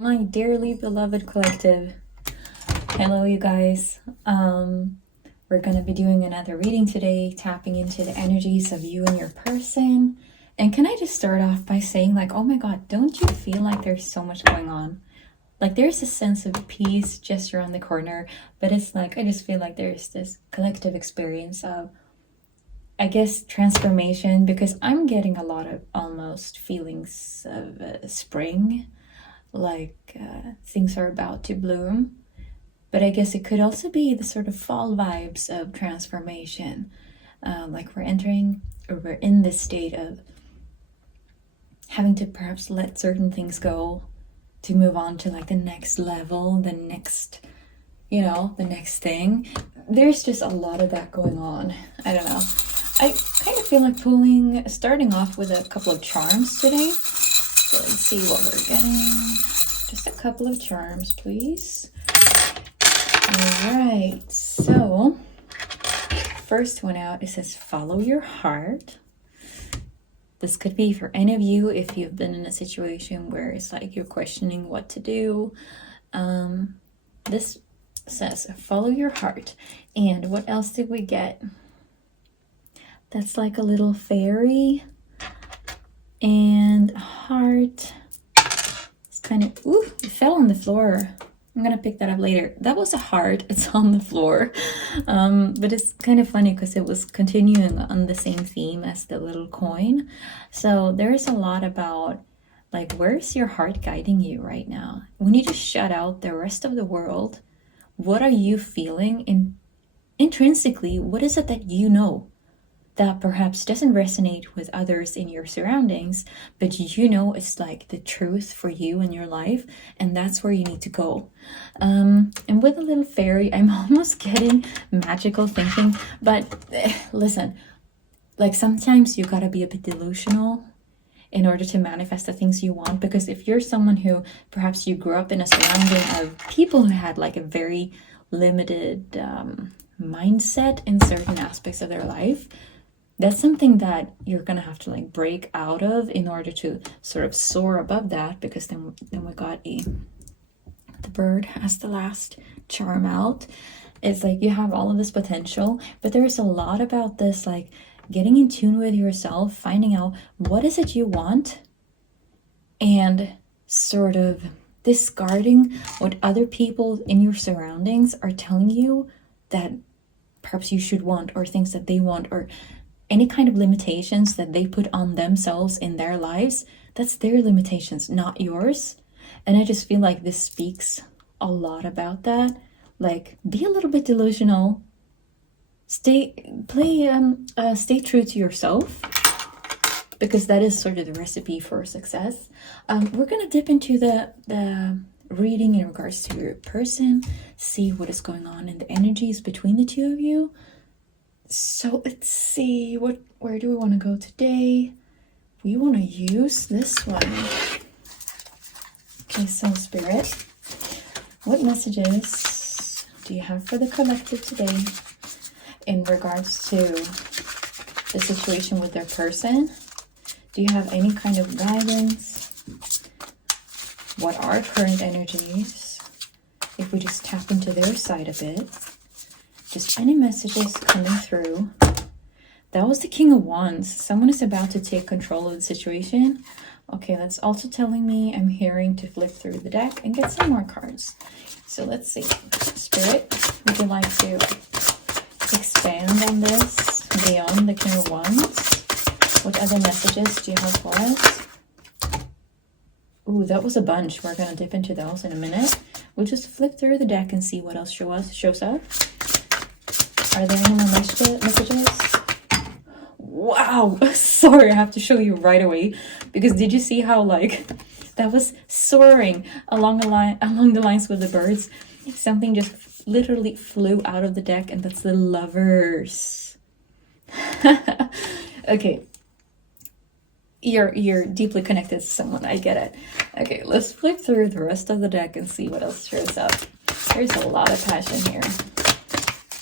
My dearly beloved collective. Hello, you guys. We're going to be doing another reading today, tapping into the energies of you and your person. And can I just start off by saying, like, oh my God, don't you feel like there's so much going on? Like, there's a sense of peace just around the corner, but it's like, I just feel like there's this collective experience of, I guess, transformation, because I'm getting a lot of almost feelings of spring, like things are about to bloom. But I guess it could also be the sort of fall vibes of transformation. Like we're entering, or we're in this state of having to perhaps let certain things go to move on to like the next level, the next, the next thing. There's just a lot of that going on. I don't know. I kind of feel like starting off with a couple of charms today. So let's see what we're getting. Just a couple of charms, please. All right, so first one out, it says follow your heart. This could be for any of you if you've been in a situation where it's like you're questioning what to do. This says follow your heart. And what else did we get? That's like a little fairy and a heart. It's kind of, ooh, it fell on the floor. I'm gonna pick that up later. That was a heart. It's on the floor. But it's kind of funny because it was continuing on the same theme as the little coin. So there's a lot about like, where's your heart guiding you right now? When you just shut out the rest of the world, what are you feeling intrinsically? What is it that you know that perhaps doesn't resonate with others in your surroundings, but it's like the truth for you in your life, and that's where you need to go. And with a little fairy, I'm almost getting magical thinking, but listen, like sometimes you gotta be a bit delusional in order to manifest the things you want, because if you're someone who perhaps you grew up in a surrounding of people who had like a very limited mindset in certain aspects of their life, that's something that you're gonna have to like break out of in order to sort of soar above that, because then we got the bird as the last charm out. It's like you have all of this potential, but there's a lot about this like getting in tune with yourself, finding out what is it you want, and sort of discarding what other people in your surroundings are telling you that perhaps you should want, or things that they want, or any kind of limitations that they put on themselves in their lives. That's their limitations, not yours. And I just feel like this speaks a lot about that. Like, be a little bit delusional. Stay true to yourself, because that is sort of the recipe for success. We're gonna dip into the reading in regards to your person, see what is going on in the energies between the two of you. So let's see, where do we want to go today? We want to use this one. Okay, so Spirit, what messages do you have for the collective today in regards to the situation with their person? Do you have any kind of guidance? What are current energies? If we just tap into their side a bit. Just any messages coming through. That was the King of Wands. Someone is about to take control of the situation. Okay, that's also telling me I'm hearing to flip through the deck and get some more cards. So let's see. Spirit, would you like to expand on this beyond the King of Wands? What other messages do you have for us? Ooh, that was a bunch. We're going to dip into those in a minute. We'll just flip through the deck and see what else shows up. Are there any more messages? Wow, sorry, I have to show you right away, because did you see how like that was soaring along the lines with the birds? Something just literally flew out of the deck, and that's the Lovers. Okay, you're deeply connected to someone, I get it. Okay, let's flip through the rest of the deck and see what else shows up. There's a lot of passion here.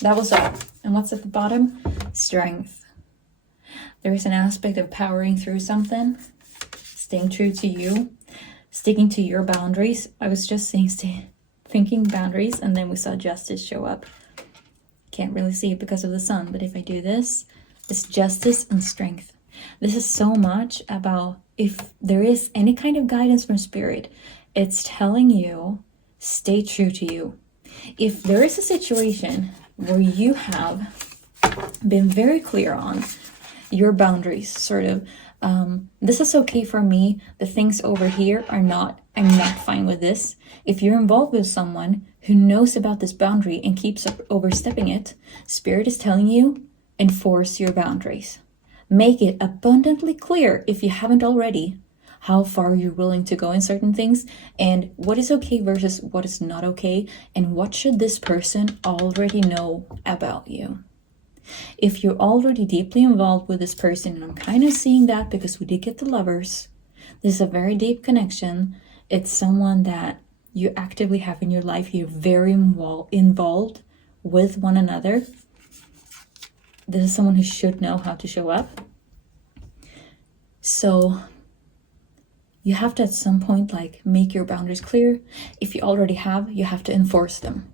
That was up. And what's at the bottom? Strength. There is an aspect of powering through something, staying true to you. sticking to your boundaries. I was just saying thinking boundaries, and then we saw justice show up. Can't really see it because of the sun, but if I do this, it's justice and strength. This is so much about, if there is any kind of guidance from spirit, it's telling you, stay true to you. If there is a situation where you have been very clear on your boundaries, sort of, this is okay for me, the things over here are not, I'm not fine with this. If you're involved with someone who knows about this boundary and keeps overstepping it, spirit is telling you, enforce your boundaries. Make it abundantly clear, if you haven't already, how far you're willing to go in certain things, and what is okay versus what is not okay, and what should this person already know about you. If you're already deeply involved with this person, and I'm kind of seeing that because we did get the Lovers, this is a very deep connection. It's someone that you actively have in your life. You're very involved with one another. This is someone who should know how to show up. So you have to at some point like make your boundaries clear. If you already have, you have to enforce them.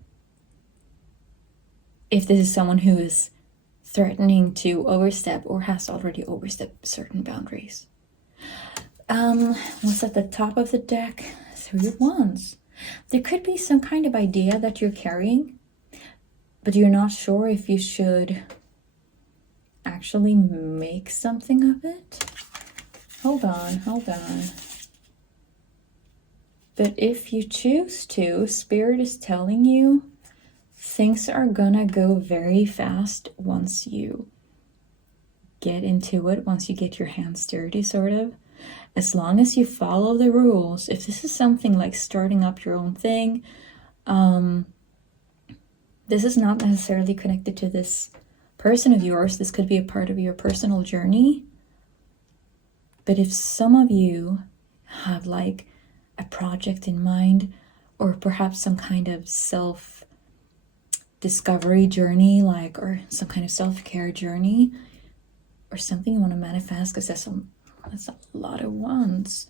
If this is someone who is threatening to overstep or has already overstepped certain boundaries. What's at the top of the deck? 3 of Wands. There could be some kind of idea that you're carrying, but you're not sure if you should actually make something of it. Hold on. But if you choose to, Spirit is telling you things are gonna go very fast once you get into it, once you get your hands dirty, sort of. As long as you follow the rules. If this is something like starting up your own thing, this is not necessarily connected to this person of yours. This could be a part of your personal journey. But if some of you have like a project in mind, or perhaps some kind of self-discovery journey, like, or some kind of self-care journey, or something you want to manifest, because that's a lot of Wands.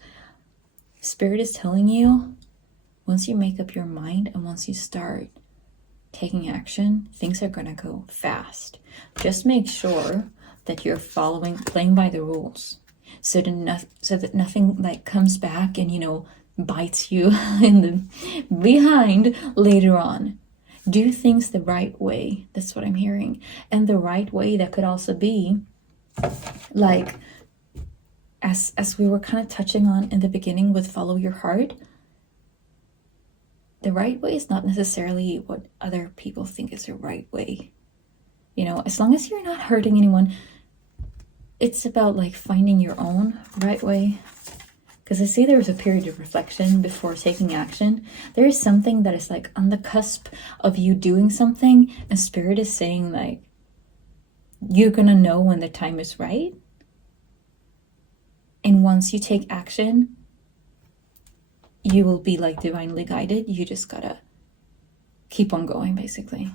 Spirit is telling you, once you make up your mind and once you start taking action, things are gonna go fast. Just make sure that you're playing by the rules, so that nothing like comes back and, you know, bites you in the behind later on. Do things the right way. That's what I'm hearing. And the right way, that could also be like, as we were kind of touching on in the beginning with follow your heart, the right way is not necessarily what other people think is the right way. You know, as long as you're not hurting anyone, it's about like finding your own right way. Because I see there's a period of reflection before taking action. There is something that is like on the cusp of you doing something, and Spirit is saying like, you're gonna know when the time is right. And once you take action, you will be like divinely guided. You just gotta keep on going, basically.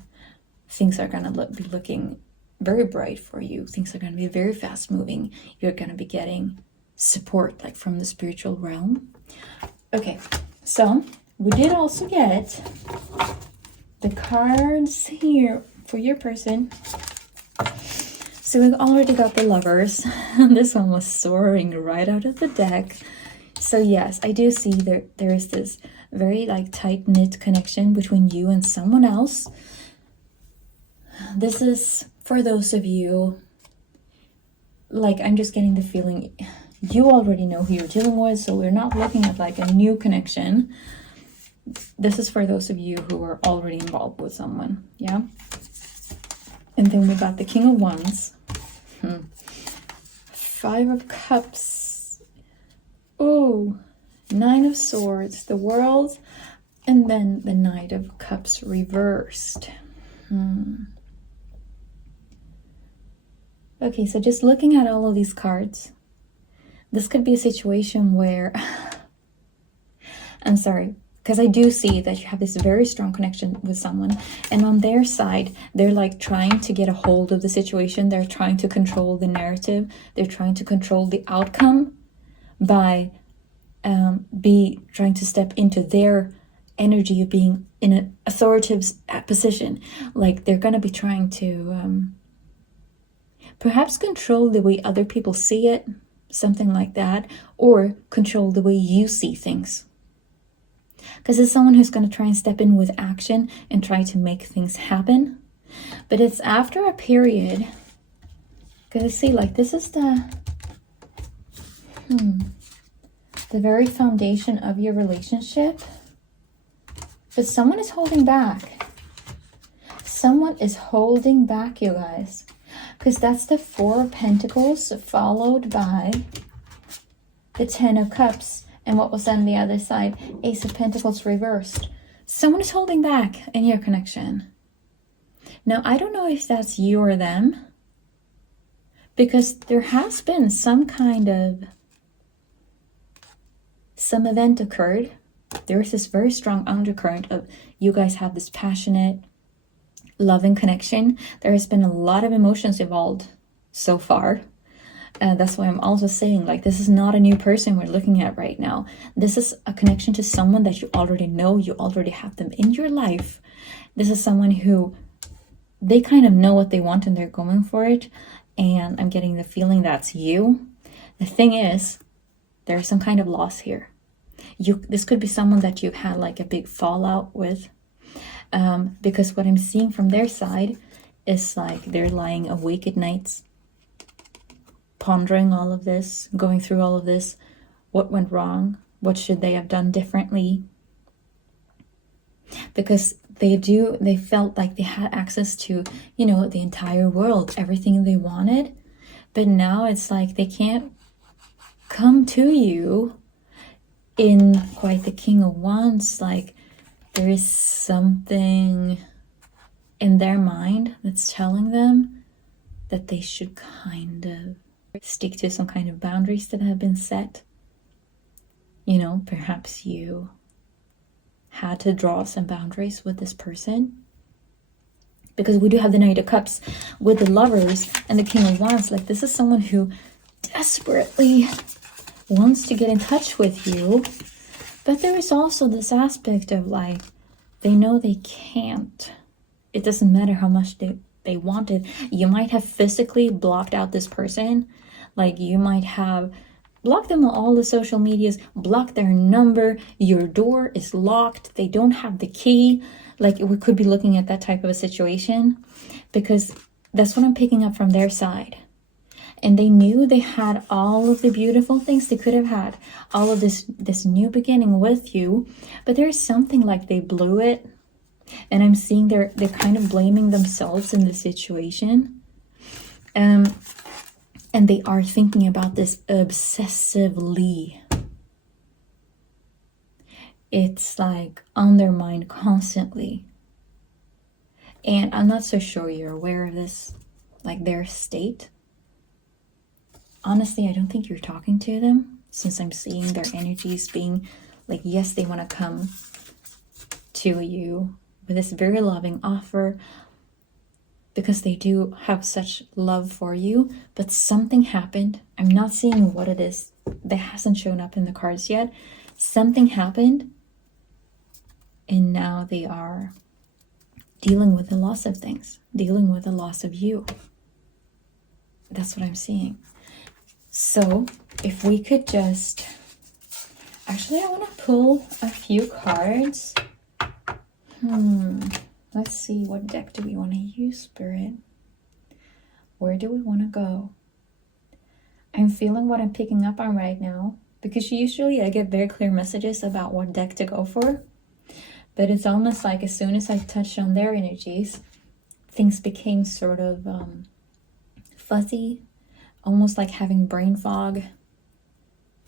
Things are gonna be looking very bright for you. Things are gonna be very fast moving. You're gonna be getting support like from the spiritual realm. Okay, so we did also get the cards here for your person. So we've already got the Lovers. This one was soaring right out of the deck. So yes, I do see there is this very like tight-knit connection between you and someone else. This is for those of you, like, I'm just getting the feeling you already know who you're dealing with, so we're not looking at like a new connection. This is for those of you who are already involved with someone, yeah? And then we got the King of Wands. 5 of Cups. Oh, 9 of Swords, the World, and then the Knight of Cups reversed. Okay, so just looking at all of these cards, this could be a situation where, I'm sorry, because I do see that you have this very strong connection with someone, and on their side, they're like trying to get a hold of the situation. They're trying to control the narrative. They're trying to control the outcome by be trying to step into their energy of being in an authoritative position. Like they're going to be trying to perhaps control the way other people see it, something like that, or control the way you see things. Because it's someone who's going to try and step in with action and try to make things happen. But it's after a period, because see, like this is the very foundation of your relationship. But someone is holding back. Someone is holding back, you guys. Because that's the Four of Pentacles followed by the Ten of Cups. And what was on the other side? Ace of Pentacles reversed. Someone is holding back in your connection. Now, I don't know if that's you or them. Because there has been some event occurred. There's this very strong undercurrent of you guys have this passionate, loving connection. There has been a lot of emotions involved so far. That's why I'm also saying, like, this is not a new person we're looking at right now. This is a connection to someone that you already know. You already have them in your life. This is someone who they kind of know what they want and they're going for it. And I'm getting the feeling that's you. The thing is, there's some kind of loss here. This could be someone that you've had like a big fallout with. Because what I'm seeing from their side is like they're lying awake at nights, pondering all of this, going through all of this. What went wrong? What should they have done differently? Because they felt like they had access to, you know, the entire world, everything they wanted. But now it's like they can't come to you in quite the King of Wands. Like there is something in their mind that's telling them that they should kind of stick to some kind of boundaries that have been set. You know, perhaps you had to draw some boundaries with this person. Because we do have the Knight of Cups with the Lovers and the King of Wands. Like this is someone who desperately wants to get in touch with you. But there is also this aspect of like, they know they can't. It doesn't matter how much they want it. You might have physically blocked out this person. Like you might have blocked them on all the social medias, blocked their number, your door is locked, they don't have the key. Like we could be looking at that type of a situation, because that's what I'm picking up from their side. And they knew they had all of the beautiful things they could have had, all of this new beginning with you, but there's something like they blew it. And I'm seeing they're kind of blaming themselves in the situation. And they are thinking about this obsessively. It's like on their mind constantly. And I'm not so sure you're aware of this, like their state. Honestly, I don't think you're talking to them, since I'm seeing their energies being like, yes, they want to come to you with this very loving offer, because they do have such love for you, but something happened. I'm not seeing what it is. That hasn't shown up in the cards yet. Something happened, and now they are dealing with the loss of things, dealing with the loss of you. That's what I'm seeing. So if we could just, actually, I want to pull a few cards. Let's see, what deck do we want to use, Spirit? Where do we want to go? I'm feeling what I'm picking up on right now, because usually I get very clear messages about what deck to go for. But it's almost like as soon as I touched on their energies, things became sort of fuzzy, almost like having brain fog.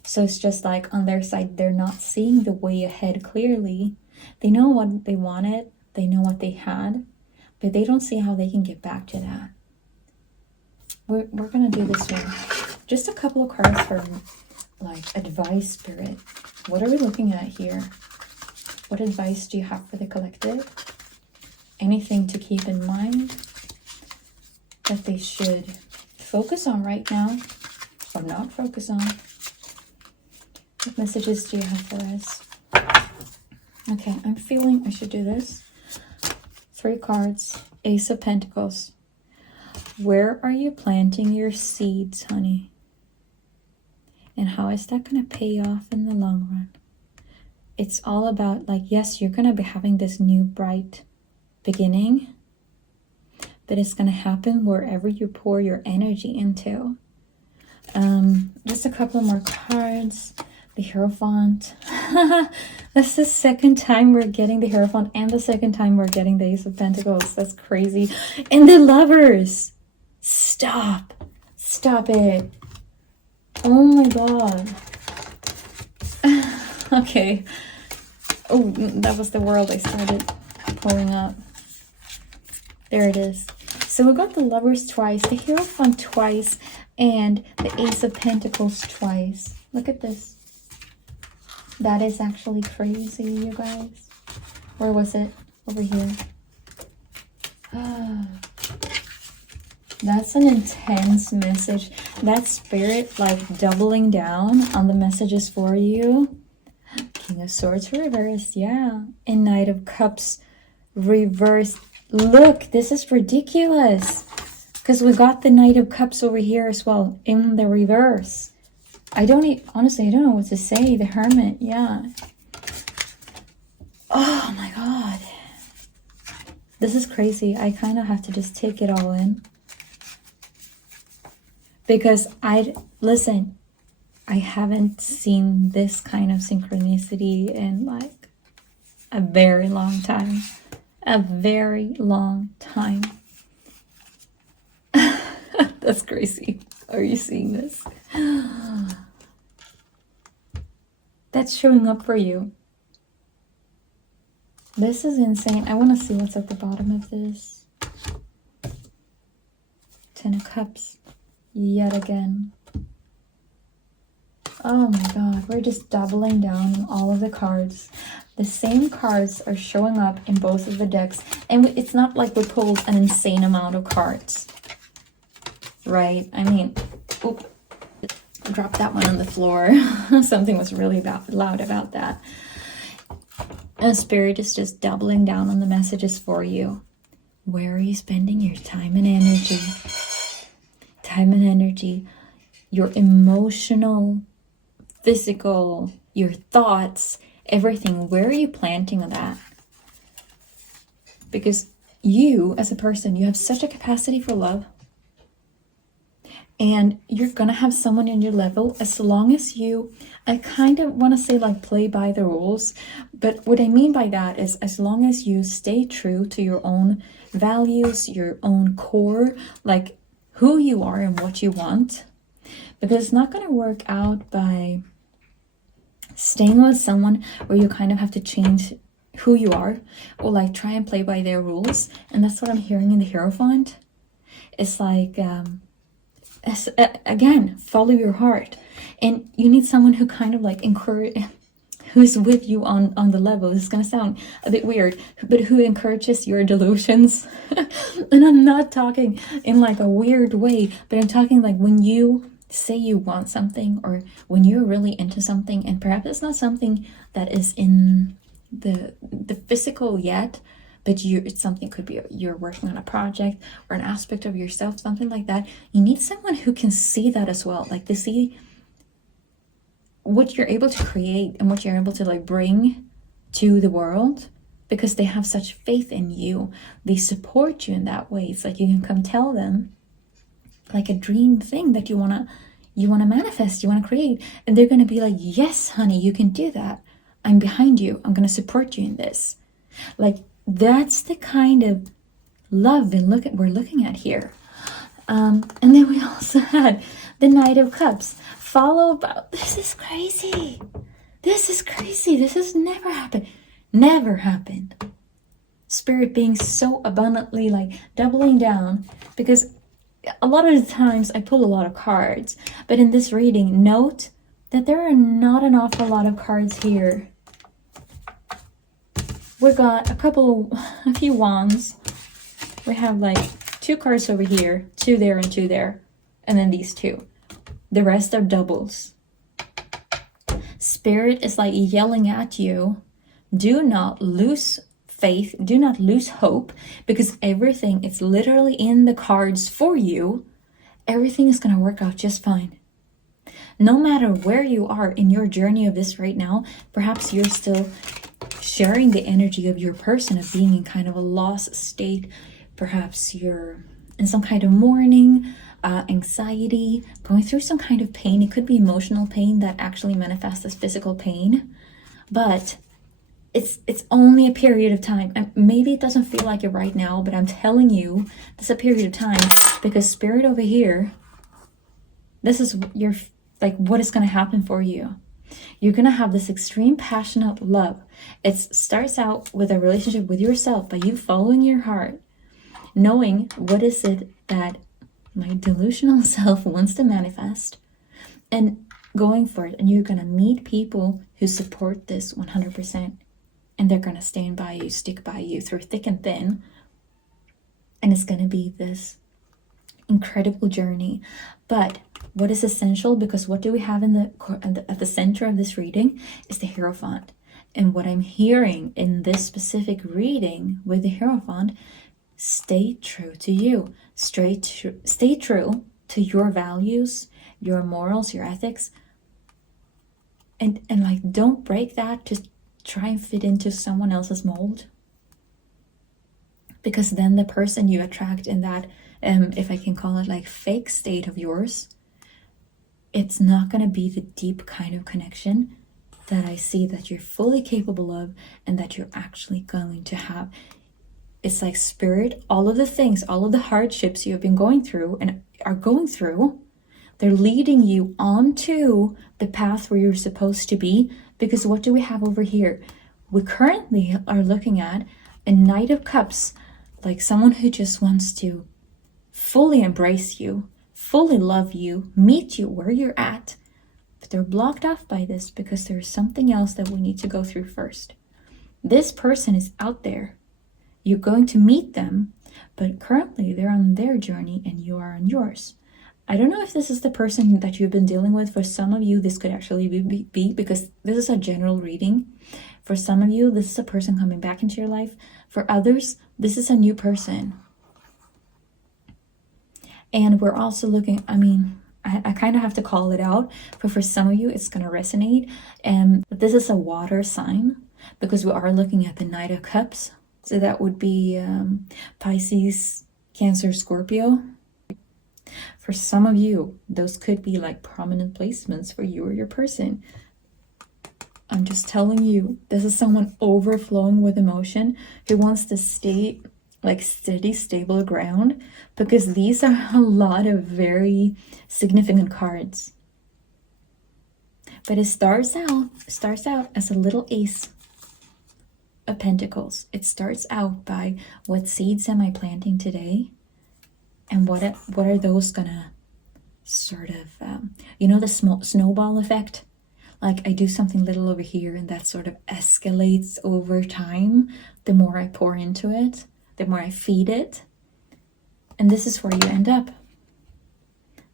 So it's just like on their side, they're not seeing the way ahead clearly. They know what they wanted, they know what they had, but they don't see how they can get back to that. We're gonna do this one. Just a couple of cards for like advice, Spirit. What are we looking at here? What advice do you have for the collective? Anything to keep in mind that they should focus on right now or not focus on? What messages do you have for us? Okay, I'm feeling I should do this. 3 cards. Ace of Pentacles. Where are you planting your seeds, honey? And how is that going to pay off in the long run? It's all about, like, yes, you're going to be having this new bright beginning, but it's going to happen wherever you pour your energy into. Just a couple more cards. The Hierophant. That's the second time we're getting the Hierophant and the second time we're getting the Ace of Pentacles. That's crazy. And the Lovers. Stop. Stop it. Oh my god. Okay. Oh, that was the World I started pulling up. There it is. So we got the Lovers twice, the Hierophant twice, and the Ace of Pentacles twice. Look at this. That is actually crazy, you guys. Where was it? Over here. That's an intense message. That Spirit, like, doubling down on the messages for you. King of Swords reversed, yeah. And Knight of Cups reversed. Look, this is ridiculous. Because we got the Knight of Cups over here as well in the reverse. Honestly, I don't know what to say. The Hermit, yeah. Oh my god. This is crazy. I kind of have to just take it all in. Because listen, I haven't seen this kind of synchronicity in like a very long time. A very long time. That's crazy. Are you seeing this? That's showing up for you. This is insane. I want to see what's at the bottom of this. 10 of Cups. Yet again. Oh my god. We're just doubling down on all of the cards. The same cards are showing up in both of the decks. And it's not like we pulled an insane amount of cards. Right? I mean... Oop. Drop that one on the floor. Something was really loud about that. And Spirit is just doubling down on the messages for you. Where are you spending your time and energy? Time and energy. Your emotional, physical, your thoughts, everything. Where are you planting that? Because you, as a person, you have such a capacity for love. And you're going to have someone in your level as long as you, I kind of want to say like play by the rules. But what I mean by that is as long as you stay true to your own values, your own core, like who you are and what you want. Because it's not going to work out by staying with someone where you kind of have to change who you are or like try and play by their rules. And that's what I'm hearing in the Hierophant. It's like... again, follow your heart, and you need someone who kind of like who's with you on the level. It's gonna sound a bit weird, but who encourages your delusions. And I'm not talking in like a weird way, but I'm talking like when you say you want something or when you're really into something, and perhaps it's not something that is in the physical yet, but it's something, could be you're working on a project or an aspect of yourself, something like that. You need someone who can see that as well, like to see what you're able to create and what you're able to like bring to the world, because they have such faith in you. They support you in that way. It's like you can come tell them like a dream thing that you want to manifest, you want to create, and they're going to be like, yes, honey, you can do that. I'm behind you. I'm going to support you in this. Like, that's the kind of love we're looking at here. And then we also had the Knight of Cups. This is crazy. This is crazy. This has never happened. Never happened. Spirit being so abundantly like doubling down, because a lot of the times I pull a lot of cards, but in this reading, note that there are not an awful lot of cards here. We got a few wands. We have like 2 cards over here, 2 there and 2 there, and then these 2. The rest are doubles. Spirit is like yelling at you, do not lose faith, do not lose hope, because everything, it's literally in the cards for you. Everything is going to work out just fine. No matter where you are in your journey of this right now, perhaps you're still sharing the energy of your person, of being in kind of a lost state. Perhaps you're in some kind of mourning, anxiety, going through some kind of pain. It could be emotional pain that actually manifests as physical pain, but it's only a period of time. And maybe it doesn't feel like it right now, but I'm telling you, this is a period of time, because Spirit over here, this is your, like, what is going to happen for you. You're going to have this extreme passionate love. It starts out with a relationship with yourself, by you following your heart, knowing what is it that my delusional self wants to manifest, and going for it. And you're going to meet people who support this 100%. And they're going to stand by you, stick by you through thick and thin. And it's going to be this incredible journey. But what is essential, because what do we have at the center of this reading is the Hierophant. And what I'm hearing in this specific reading with the Hierophant, stay true to you. Stay true to your values, your morals, your ethics. And like, don't break that. Just try and fit into someone else's mold. Because then the person you attract in that, if I can call it like fake state of yours, it's not going to be the deep kind of connection that I see that you're fully capable of, and that you're actually going to have. It's like Spirit, all of the things, all of the hardships you have been going through and are going through, they're leading you onto the path where you're supposed to be. Because what do we have over here? We currently are looking at a Knight of Cups, like someone who just wants to fully embrace you, fully love you, meet you where you're at. But they're blocked off by this because there's something else that we need to go through first. This person is out there. You're going to meet them, but currently they're on their journey and you are on yours. I don't know if this is the person that you've been dealing with. For some of you, this could actually be because this is a general reading. For some of you, this is a person coming back into your life. For others, this is a new person. And we're also looking, I kind of have to call it out, but for some of you, it's going to resonate. And this is a water sign, because we are looking at the Knight of Cups. So that would be Pisces, Cancer, Scorpio. For some of you, those could be like prominent placements for you or your person. I'm just telling you, this is someone overflowing with emotion who wants to stay like steady, stable ground, because these are a lot of very significant cards. But it starts out as a little Ace of Pentacles. It starts out by, what seeds am I planting today? And what are those gonna sort of, the snowball effect? Like, I do something little over here and that sort of escalates over time. The more I pour into it, the more I feed it. And this is where you end up.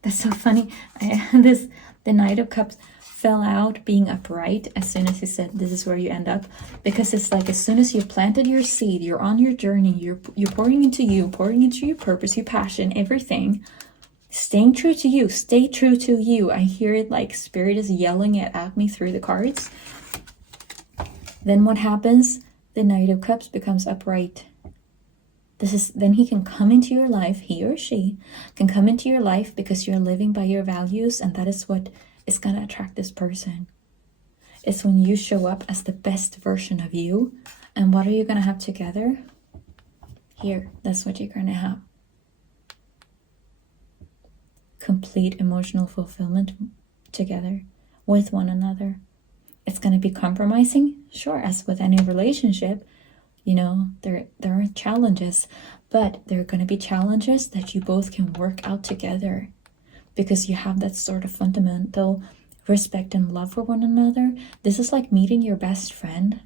That's so funny. The Knight of Cups fell out being upright as soon as he said this is where you end up, because it's like, as soon as you planted your seed, you're on your journey, you're pouring into you, pouring into your purpose, your passion, everything, staying true to you. Stay true to you. I hear it like Spirit is yelling it at me through the cards. Then what happens? The Knight of Cups becomes upright. Then he can come into your life, he or she can come into your life because you're living by your values, and that is what is going to attract this person. It's when you show up as the best version of you. And what are you going to have together? Here, that's what you're going to have. Complete emotional fulfillment together with one another. It's going to be compromising, sure, as with any relationship. There are challenges, but there are going to be challenges that you both can work out together, because you have that sort of fundamental respect and love for one another. This is like meeting your best friend,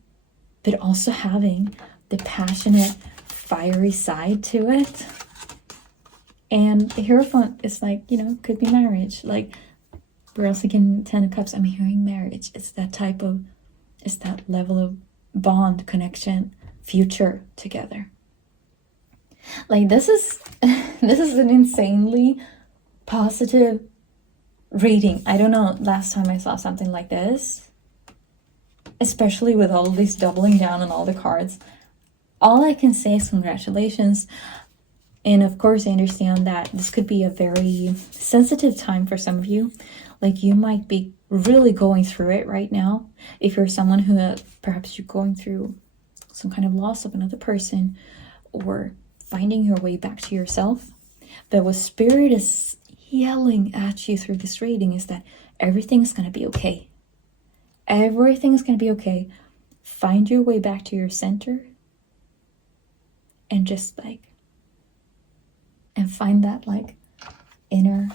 but also having the passionate, fiery side to it. And the Hierophant is like, could be marriage. Like, We're also getting 10 of Cups. I'm hearing marriage. It's that type of, it's that level of bond, connection, future together. Like this is this is an insanely positive reading. I don't know, last time I saw something like this, especially with all this doubling down on all the cards, all I can say is congratulations. And of course, I understand that this could be a very sensitive time for some of you. Like you might be really going through it right now. If you're someone who perhaps you're going through some kind of loss of another person or finding your way back to yourself. But what Spirit is yelling at you through this reading is that everything's going to be okay. Everything's going to be okay. Find your way back to your center and just like, and find that like inner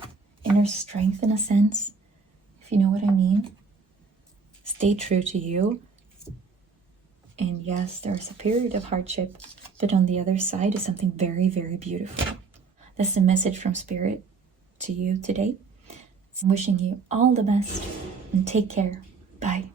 strength in a sense, if you know what I mean. Stay true to you. And yes, there's a period of hardship, but on the other side is something very, very beautiful. That's the message from Spirit to you today. I'm wishing you all the best and take care. Bye.